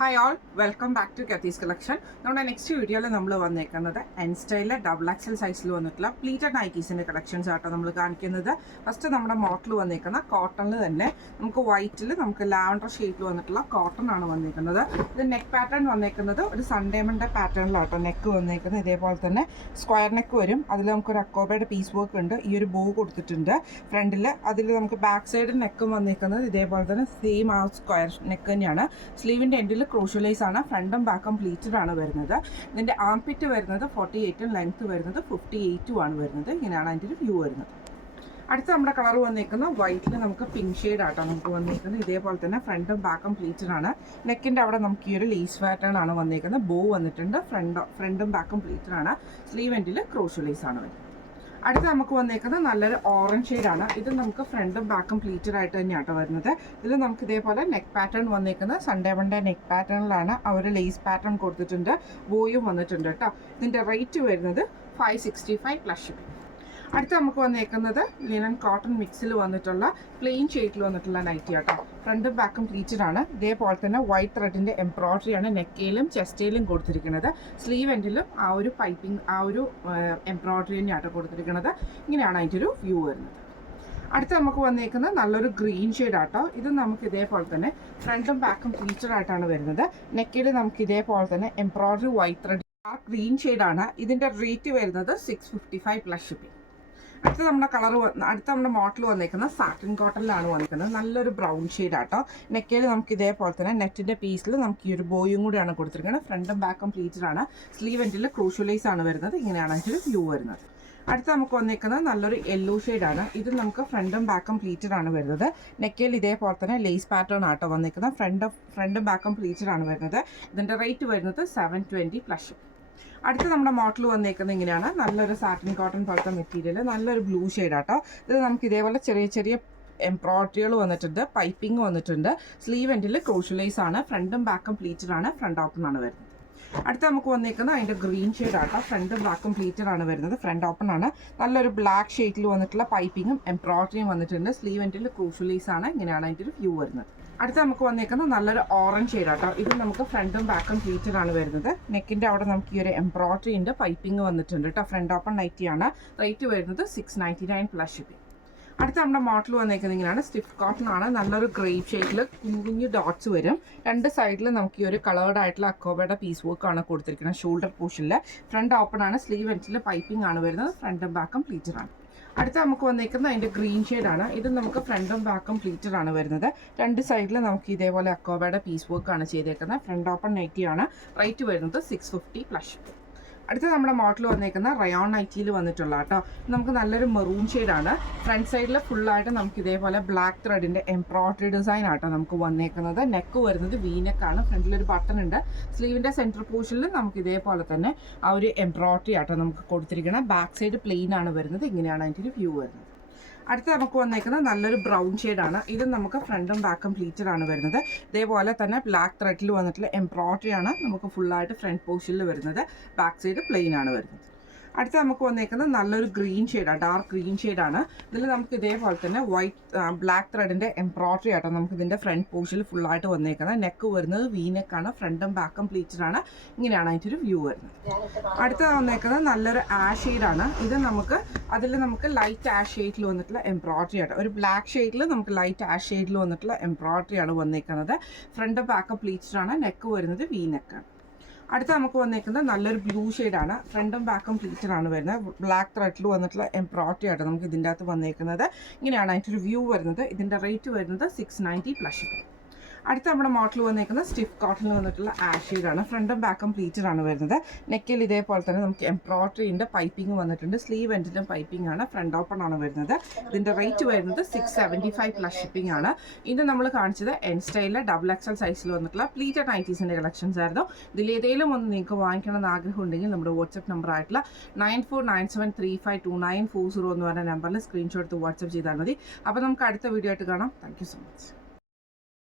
Hi all, welcome back to കത്തീസ് collection. നമ്മുടെ next വീഡിയോയിൽ നമ്മൾ വന്നേക്കുന്നത് എൻ സ്റ്റൈലിലെ ഡബിൾ എക്സൽ സൈസിൽ വന്നിട്ടുള്ള പ്ലീറ്റഡ് നൈറ്റീസിൻ്റെ കളക്ഷൻസ് ആട്ടോ നമ്മൾ കാണിക്കുന്നത്. ഫസ്റ്റ് നമ്മുടെ മോഡൽ വന്നേക്കുന്ന കോട്ടണിൽ തന്നെ നമുക്ക് വൈറ്റിൽ നമുക്ക് ലാവൻഡർ ഷെയ്ഡിൽ വന്നിട്ടുള്ള കോട്ടൺ ആണ് വന്നേക്കുന്നത്. ഇത് നെക്ക് പാറ്റേൺ വന്നേക്കുന്നത് ഒരു സൺഡേമൻ്റെ പാറ്റേണിലാട്ടോ നെക്ക് വന്നേക്കുന്നത്. ഇതേപോലെ തന്നെ സ്ക്വയർ നെക്ക് വരും. അതിൽ നമുക്കൊരു അക്കോബയുടെ പീസ് വർക്ക് ഉണ്ട്. ഈ ഒരു ബോ കൊടുത്തിട്ടുണ്ട് ഫ്രണ്ടിൽ. അതിൽ നമുക്ക് ബാക്ക് സൈഡ് നെക്കും വന്നേക്കുന്നത് ഇതേപോലെ തന്നെ സെയിം ആ സ്ക്വയർ നെക്ക് തന്നെയാണ്. സ്ലീവിൻ്റെ എൻഡിൽ ക്രൂഷ്യലൈസ് ആണ്. ഫ്രണ്ടും ബാക്കും പ്ലീറ്റഡ് ആണ് വരുന്നത്. ഇതിൻ്റെ ആംപിറ്റ് വരുന്നത് 48 ലെങ്ത് വരുന്നത് 58 ആണ് വരുന്നത്. ഇങ്ങനെയാണ് അതിൻ്റെ ഒരു വ്യൂ വരുന്നത്. അടുത്ത നമ്മുടെ കളർ വന്നേക്കുന്ന വൈറ്റിൽ നമുക്ക് പിങ്ക് ഷെയ്ഡ് ആട്ടോ നമുക്ക് വന്നേക്കുന്നത്. ഇതേപോലെ തന്നെ ഫ്രണ്ടും ബാക്കും പ്ലീറ്റഡ് ആണ്. നെക്കിൻ്റെ അവിടെ നമുക്ക് ഈ ഒരു ലീസ് പാറ്റേൺ ആണ് വന്നേക്കുന്നത്. ബോ വന്നിട്ടുണ്ട്. ഫ്രണ്ടും ബാക്കും പ്ലീറ്റഡ് ആണ്. സ്ലീവ് എൻഡിൽ ക്രൂഷ്യലൈസ് ആണ് വരുന്നത്. അടുത്ത് നമുക്ക് വന്നേക്കുന്നത് നല്ലൊരു ഓറഞ്ച് ഷെയ്ഡാണ്. ഇത് നമുക്ക് ഫ്രണ്ടും ബാക്കും പ്ലീറ്റഡ് ആയിട്ട് തന്നെയാട്ടോ വരുന്നത്. ഇതിൽ നമുക്ക് ഇതേപോലെ നെക്ക് പാറ്റേൺ വന്നേക്കുന്നത് സൺഡേമൻ്റെ നെക്ക് പാറ്റേണിലാണ്. അവർ ലേസ് പാറ്റേൺ കൊടുത്തിട്ടുണ്ട്. ബോയും വന്നിട്ടുണ്ട് കേട്ടോ. ഇതിൻ്റെ റേറ്റ് വരുന്നത് 565 പ്ലസ് ഷിപ്പിംഗ്. അടുത്ത് നമുക്ക് വന്നേക്കുന്നത് ലിനൻ കോട്ടൺ മിക്സിൽ വന്നിട്ടുള്ള പ്ലെയിൻ ഷെയ്ഡിൽ വന്നിട്ടുള്ള നൈറ്റി ആട്ടോ. ഫ്രണ്ടും ബാക്കും പ്ലീറ്റഡ് ആണ്. ഇതേപോലെ തന്നെ വൈറ്റ് ത്രെഡിൻ്റെ എംബ്രോയ്ഡറിയാണ് നെക്കയിലും ചെസ്റ്റയിലും കൊടുത്തിരിക്കുന്നത്. സ്ലീവ് എൻഡിലും ആ ഒരു പൈപ്പിംഗ് ആ ഒരു എംബ്രോയ്ഡറി തന്നെയാട്ടോ കൊടുത്തിരിക്കുന്നത്. ഇങ്ങനെയാണ് അതിൻ്റെ ഒരു വ്യൂ വരുന്നത്. അടുത്ത് നമുക്ക് വന്നേക്കുന്നത് നല്ലൊരു ഗ്രീൻ ഷെയ്ഡ് ആട്ടോ. ഇത് നമുക്ക് ഇതേപോലെ തന്നെ ഫ്രണ്ടും ബാക്കും പ്ലീറ്റഡ് ആയിട്ടാണ് വരുന്നത്. നെക്കിൽ നമുക്ക് ഇതേപോലെ തന്നെ എംബ്രോയ്ഡറി വൈറ്റ് ത്രെഡ് ആ ഗ്രീൻ ഷെയ്ഡാണ്. ഇതിൻ്റെ റേറ്റ് വരുന്നത് 655 പ്ലസ് ഷിപ്പിംഗ്. അടുത്ത നമ്മുടെ മോഡൽ വന്നേക്കുന്നത് സാറ്റിൻ കോട്ടണിലാണ് വന്നിരിക്കുന്നത്. നല്ലൊരു ബ്രൗൺ ഷെയ്ഡ് ആട്ടോ. നെക്കയിൽ നമുക്ക് ഇതേപോലെ തന്നെ നെറ്റിൻ്റെ പീസിൽ നമുക്ക് ഈ ഒരു ബോയും കൂടിയാണ് കൊടുത്തിരിക്കുന്നത്. ഫ്രണ്ടും ബാക്കും പ്ലീറ്റഡ് ആണ്. സ്ലീവ് എൻഡിൽ ക്രൂഷ്യലൈസ് ആണ് വരുന്നത്. ഇങ്ങനെയാണ് അതിൻ്റെ വ്യൂ വരുന്നത്. അടുത്ത നമുക്ക് വന്നേക്കുന്നത് നല്ലൊരു യെല്ലോ ഷെയ്ഡാണ്. ഇത് നമുക്ക് ഫ്രണ്ടും ബാക്കും പ്ലീറ്റഡ് ആണ് വരുന്നത്. നെക്കയിൽ ഇതേപോലെ തന്നെ ലേസ് പാറ്റേൺ ആട്ടോ വന്നിരിക്കുന്നത്. ഫ്രണ്ടും ബാക്കും പ്ലീറ്റഡ് ആണ് വരുന്നത്. ഇതിൻ്റെ റേറ്റ് വരുന്നത് 720 പ്ലസ്. അടുത്ത നമ്മുടെ മോഡൽ വന്നേക്കുന്നത് ഇങ്ങനെയാണ്. നല്ലൊരു സാറ്റിൻ കോട്ടൺ പോലത്തെ മെറ്റീരിയൽ, നല്ലൊരു ബ്ലൂ ഷെയ്ഡാട്ടോ. ഇത് നമുക്ക് ഇതേപോലെ ചെറിയ ചെറിയ എംബ്രോയ്ഡറികൾ വന്നിട്ടുണ്ട്. പൈപ്പിംഗ് വന്നിട്ടുണ്ട്. സ്ലീവ് എൻഡിൽ ക്രൂഷ്യലൈസ് ആണ്. ഫ്രണ്ടും ബാക്കും പ്ലീറ്റഡ് ആണ്. ഫ്രണ്ട് ഓപ്പൺ ആണ് വരുന്നത്. അടുത്ത നമുക്ക് വന്നേക്കുന്നത് അതിൻ്റെ ഗ്രീൻ ഷെയ്ഡ് ആട്ടോ. ഫ്രണ്ടും ബാക്കും പ്ലീറ്റഡ് ആണ് വരുന്നത്. ഫ്രണ്ട് ഓപ്പൺ ആണ്. നല്ലൊരു ബ്ലാക്ക് ഷെയ്ഡിൽ വന്നിട്ടുള്ള പൈപ്പിങ്ങും എംബ്രോയ്ഡറിയും വന്നിട്ടുണ്ട്. സ്ലീവ് എൻഡിൽ ക്രൂഷ്യലൈസ് ആണ്. ഇങ്ങനെയാണ് അതിൻ്റെ ഒരു വ്യൂ വരുന്നത്. അടുത്ത നമുക്ക് വന്നേക്കുന്നത് നല്ലൊരു ഓറഞ്ച് ഷെയ്ഡ് ആട്ടോ. ഇത് നമുക്ക് ഫ്രണ്ടും ബാക്കും പ്ലീറ്റഡ് ആണ് വരുന്നത്. നെക്കിൻ്റെ അവിടെ നമുക്ക് ഈ ഒരു എംബ്രോയ്ഡറി ഉണ്ട്. പൈപ്പിംഗ് വന്നിട്ടുണ്ട് കേട്ടോ. Front open നൈറ്റിയാണ്. റേറ്റ് വരുന്നത് 699 പ്ലസ് ഷിപ്പിംഗ്. അടുത്ത നമ്മുടെ മോഡൽ വന്നേക്കുന്നത് ഇങ്ങനെയാണ്. സ്റ്റിഫ് കോട്ടൺ ആണ്. നല്ലൊരു ഗ്രേപ്പ് ഷെയ്ഡിൽ കുഞ്ഞു ഡോട്ട്സ് വരും. രണ്ട് സൈഡിൽ നമുക്ക് ഈ ഒരു കളേർഡ് ആയിട്ടുള്ള അക്കോബയുടെ പീസ് വർക്ക് ആണ് കൊടുത്തിരിക്കുന്നത്. ഷോൾഡർ പോർഷനിൽ ഫ്രണ്ട് ഓപ്പൺ ആണ്. സ്ലീവ് എൻഡിൽ പൈപ്പിംഗ് ആണ് വരുന്നത്. ഫ്രണ്ടും ബാക്കും പ്ലീറ്റഡ് ആണ്. അടുത്ത നമുക്ക് വന്നേക്കുന്നത് അതിൻ്റെ ഗ്രീൻ ഷെയ്ഡാണ്. ഇത് നമുക്ക് ഫ്രണ്ടും ബാക്കും പ്ലീറ്റഡ് ആണ് വരുന്നത്. രണ്ട് സൈഡിൽ നമുക്ക് ഇതേപോലെ അക്കോബയുടെ പീസ് വർക്ക് ആണ് ചെയ്തേക്കുന്നത്. Front open നൈറ്റിയാണ്. റേറ്റ് വരുന്നത് 650 പ്ലസ്. അടുത്ത നമ്മുടെ മോഡൽ വന്നേക്കുന്ന റയോൺ നൈറ്റിയിൽ വന്നിട്ടുള്ള കേട്ടോ. നമുക്ക് നല്ലൊരു മെറൂൺ ഷെയ്ഡാണ്. ഫ്രണ്ട് സൈഡിൽ ഫുള്ളായിട്ട് നമുക്ക് ഇതേപോലെ ബ്ലാക്ക് ത്രെഡിൻ്റെ എംബ്രോയ്ഡറി ഡിസൈൻ ആട്ടോ നമുക്ക് വന്നേക്കുന്നത്. നെക്ക് വരുന്നത് വി നെക്കാണ്. ഫ്രണ്ടിലൊരു ബട്ടൺ ഉണ്ട്. സ്ലീവിൻ്റെ സെൻറ്റർ പോർഷനിൽ നമുക്ക് ഇതേപോലെ തന്നെ ആ ഒരു എംബ്രോയ്ഡറി ആട്ടോ നമുക്ക് കൊടുത്തിരിക്കുന്നത്. ബാക്ക് സൈഡ് പ്ലെയിൻ ആണ് വരുന്നത്. ഇങ്ങനെയാണ് അതിൻ്റെ ഒരു വ്യൂ വരുന്നത്. അടുത്ത നമുക്ക് വന്നേക്കുന്നത് നല്ലൊരു ബ്രൗൺ ഷെയ്ഡാണ്. ഇത് നമുക്ക് ഫ്രണ്ടും ബാക്കും പ്ലീറ്റഡ് ആണ് വരുന്നത്. ഇതേപോലെ തന്നെ ബ്ലാക്ക് ത്രെഡിൽ വന്നിട്ടുള്ള എംബ്രോയ്ഡറി ആണ് നമുക്ക് ഫുള്ളായിട്ട് ഫ്രണ്ട് പോർഷനിൽ വരുന്നത്. ബാക്ക് സൈഡ് പ്ലെയിൻ ആണ് വരുന്നത്. അടുത്ത നമുക്ക് വന്നേക്കുന്നത് നല്ലൊരു ഗ്രീൻ ഷെയ്ഡാണ്. ഡാർക്ക് ഗ്രീൻ ഷെയ്ഡാണ്. ഇതിൽ നമുക്ക് ഇതേപോലെ തന്നെ ബ്ലാക്ക് ത്രെഡിൻ്റെ എംബ്രോയ്ഡറി ആട്ടോ നമുക്ക് ഇതിൻ്റെ ഫ്രണ്ട് പോർഷനിൽ ഫുള്ളായിട്ട് വന്നേക്കുന്നത്. നെക്ക് വരുന്നത് വി നെക്കാണ്. ഫ്രണ്ടും ബാക്കും പ്ലീറ്റഡ് ആണ്. ഇങ്ങനെയാണ് അതിൻ്റെ ഒരു വ്യൂ വരുന്നത്. അടുത്ത വന്നേക്കുന്നത് നല്ലൊരു ആഷ് ഷെയ്ഡാണ്. ഇത് നമുക്ക് ലൈറ്റ് ആഷ് ഷെയ്ഡിൽ വന്നിട്ടുള്ള എംബ്രോയ്ഡറി ആട്ടോ. ഒരു ബ്ലാക്ക് ഷെയ്ഡിൽ നമുക്ക് ലൈറ്റ് ആഷ് ഷെയ്ഡിൽ വന്നിട്ടുള്ള എംബ്രോയ്ഡറി ആണ് വന്നേക്കുന്നത്. ഫ്രണ്ടും ബാക്കും പ്ലീറ്റഡ് ആണ്. നെക്ക് വരുന്നത് വി നെക്കാണ്. അടുത്ത നമുക്ക് വന്നേക്കുന്നത് നല്ലൊരു ബ്ലൂ ഷെയ്ഡാണ്. ഫ്രണ്ടും ബാക്കും പ്ലീറ്റഡ് ആണ് വരുന്നത്. ബ്ലാക്ക് ത്രെഡിൽ വന്നിട്ടുള്ള എംബ്രോയ്ഡറി ആയിട്ട് നമുക്ക് ഇതിൻ്റെ അകത്ത് വന്നേക്കുന്നത്. ഇങ്ങനെയാണ് അതിൻ്റെ ഒരു വ്യൂ വരുന്നത്. ഇതിൻ്റെ റേറ്റ് വരുന്നത് 690 പ്ലസ് ഷിപ്പിംഗ്. അടുത്ത നമ്മുടെ മോഡൽ വന്നേക്കുന്നത് സ്റ്റിഫ് കോട്ടണിൽ വന്നിട്ടുള്ള ആഷ് ഷെയ്ഡാണ്. ഫ്രണ്ടും ബാക്കും പ്ലീറ്റഡ് ആണ് വരുന്നത്. നെക്കിൽ ഇതേപോലെ തന്നെ നമുക്ക് എംബ്രോയ്ഡറിൻ്റെ പൈപ്പിംഗ് വന്നിട്ടുണ്ട്. സ്ലീവ് എൻഡിലും പൈപ്പിംഗ് ആണ്. ഫ്രണ്ട് ഓപ്പൺ ആണ് വരുന്നത്. ഇതിൻ്റെ റേറ്റ് വരുന്നത് 675 പ്ലസ് ഷിപ്പിംഗ് ആണ്. ഇത് നമ്മൾ കാണിച്ചത് എൻ സ്റ്റൈലിലെ ഡബിൾ എക്സൽ സൈസിൽ വന്നിട്ടുള്ള പ്ലീറ്റഡ് നൈറ്റീസിൻ്റെ കളക്ഷൻസ് ആയിരുന്നു. ഇതിലേതെങ്കിലും ഒന്ന് നിങ്ങൾക്ക് വാങ്ങിക്കണമെന്ന് ആഗ്രഹം ഉണ്ടെങ്കിൽ നമ്മുടെ വാട്സപ്പ് നമ്പർ ആയിട്ടുള്ള 9497352940 എന്ന് പറഞ്ഞ നമ്പറിൽ സ്ക്രീൻഷോട്ട് എടുത്ത് വാട്സപ്പ് ചെയ്താൽ മതി. അപ്പോൾ നമുക്ക് അടുത്ത വീഡിയോ ആയിട്ട് കാണാം. Thank you so much.